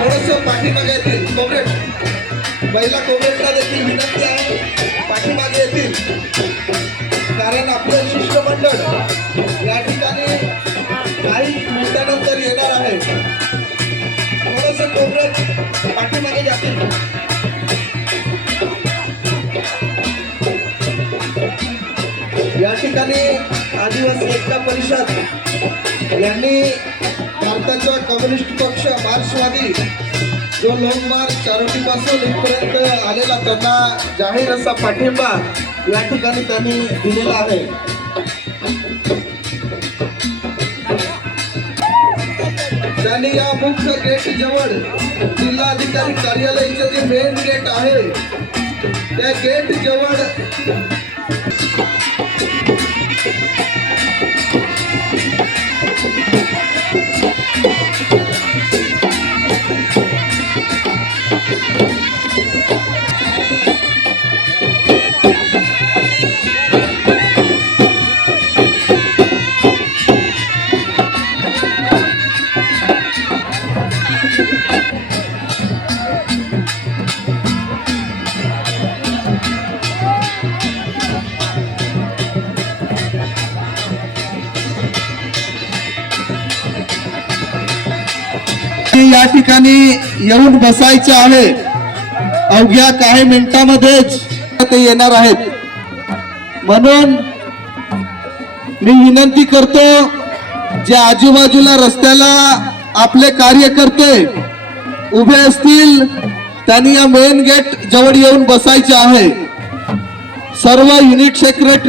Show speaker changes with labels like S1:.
S1: थोडस पाठीमागे येतील. कोमरेड महिला कोमरेडला देखील विनंती आहे. पाठीमागे येतील. कारण आपलं शिष्टमंडळ या ठिकाणी काही मिनिटानंतर येणार आहे. थोडस कोमरेड पाठीमागे जातील. या ठिकाणी आदिवासी एकता परिषद यांनी भारताचा कम्युनिस्ट पक्ष मार्क्सवादी जो लोक मार्च चारोटीपासून इथपर्यंत आलेला त्यांना जाहीर असा पाठिंबा या ठिकाणी त्यांनी दिलेला आहे. त्यांनी या मुख्य गेट जवळ जिल्हाधिकारी कार्यालयाचे जे मेन गेट आहे त्या गेट जवळ Thank you. या ठिकाणी येऊन बसायचे आहे. अवघ्या काही मिनिटांमध्येच ते येणार आहेत. म्हणून मी विनंती करतो जे आजूबाजूला रस्त्याला आपले कार्यकर्ते उभे असतील त्यांनी या मेन गेट जवळ येऊन बसायचे आहे. सर्व युनिट सेक्रेटरी